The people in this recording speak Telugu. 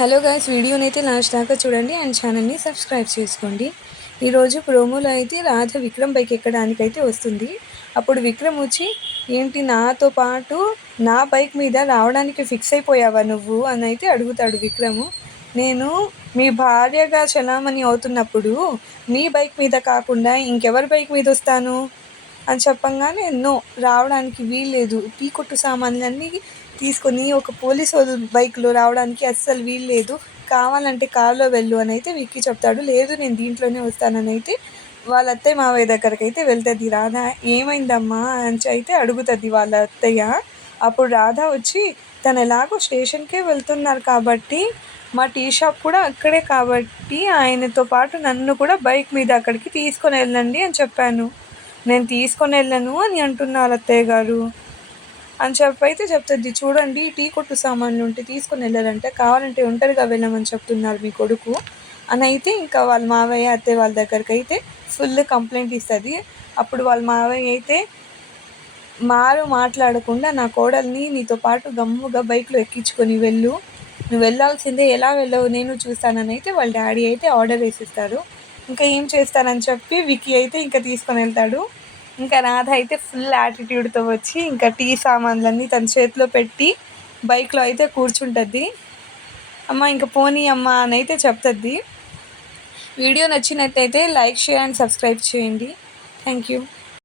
హలో గాయ్స్, వీడియోనైతే లాస్ట్ దాకా చూడండి అండ్ ఛానల్ని సబ్స్క్రైబ్ చేసుకోండి. ఈరోజు ప్రోమోలో అయితే రాధ విక్రమ్ బైక్ ఎక్కడానికైతే వస్తుంది. అప్పుడు విక్రమ్ వచ్చి, ఏంటి నాతో పాటు నా బైక్ మీద రావడానికి ఫిక్స్ అయిపోయావా నువ్వు అని అయితే అడుగుతాడు విక్రమ్. నేను మీ భార్యగా చలామణి అవుతున్నప్పుడు మీ బైక్ మీద కాకుండా ఇంకెవరి బైక్ మీద వస్తాను అని చెప్పంగానే, నో, రావడానికి వీల్లేదు, టీ కొట్టు సామాన్లన్నీ తీసుకొని ఒక పోలీసు బైక్లో రావడానికి అస్సలు వీల్లేదు, కావాలంటే కార్లో వెళ్ళు అని అయితే విక్కీ చెప్తాడు. లేదు, నేను దీంట్లోనే వస్తానని అయితే వాళ్ళ అత్తయ్య మావయ్య దగ్గరికి అయితే వెళ్తుంది రాధ. ఏమైందమ్మా అని అయితే అడుగుతుంది వాళ్ళ అత్తయ్య. అప్పుడు రాధ వచ్చి, తను ఎలాగో స్టేషన్కే వెళ్తున్నారు కాబట్టి మా టీ షాప్ కూడా అక్కడే కాబట్టి ఆయనతో పాటు నన్ను కూడా బైక్ మీద అక్కడికి తీసుకొని వెళ్ళండి అని చెప్పాను. నేను తీసుకొని వెళ్ళను అని అంటున్నారు అత్తయ్య గారు అని అయితే చెప్తుంది. చూడండి, టీ కొట్టు సామాన్లు ఉంటే తీసుకొని వెళ్ళాలంటే, కావాలంటే ఒంటరిగా వెళ్ళమని చెప్తున్నారు మీ కొడుకు అని అయితే ఇంకా వాళ్ళ మావయ్య అత్తయ్య వాళ్ళ దగ్గరికి అయితే ఫుల్ కంప్లైంట్ ఇస్తుంది. అప్పుడు వాళ్ళ మావయ్య అయితే, మాట్లాడకుండా నా కోడల్ని నీతో పాటు గమ్ముగా బైక్లో ఎక్కించుకొని వెళ్ళు, నువ్వు వెళ్ళాల్సిందే, ఎలా వెళ్ళవు నేను చూస్తానని అయితే వాళ్ళ డాడీ అయితే ఆర్డర్ వేసిస్తారు. ఇంకా ఏం చేస్తానని చెప్పి విక్కీ అయితే ఇంకా తీసుకొని వెళ్తాడు. ఇంకా రాధ అయితే ఫుల్ యాటిట్యూడ్తో వచ్చి ఇంకా టీ సామాన్లన్నీ తన చేతిలో పెట్టి బైక్లో అయితే కూర్చుంటుంది. అమ్మ ఇంకా పోనీ అమ్మ అని అయితే చెప్తుంది. వీడియో నచ్చినట్టయితే లైక్, షేర్ అండ్ సబ్స్క్రైబ్ చేయండి. Thank you.